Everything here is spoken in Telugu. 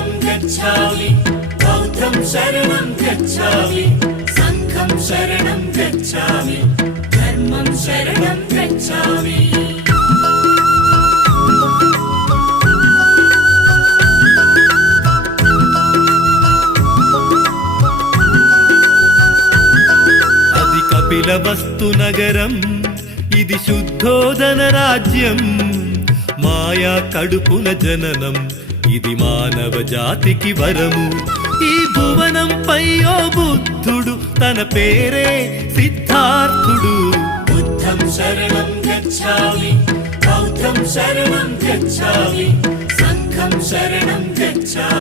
शरणं गच्छामि बौद्धं शरणं गच्छामि संघं शरणं गच्छामि धर्मं शरणं गच्छामि అది కపిలవస్తు నగరం ఇది శుద్ధోదన రాజ్యం మాయా కడుపున జననం ఇది మానవ జాతికి వరము ఈ భువనంపై ఓ బుద్ధుడు తన పేరే సిద్ధార్థుడు బుద్ధం శరణం గచ్ఛామి బౌద్ధం శరణం గచ్ఛామి సంఘం శరణం గచ్ఛామి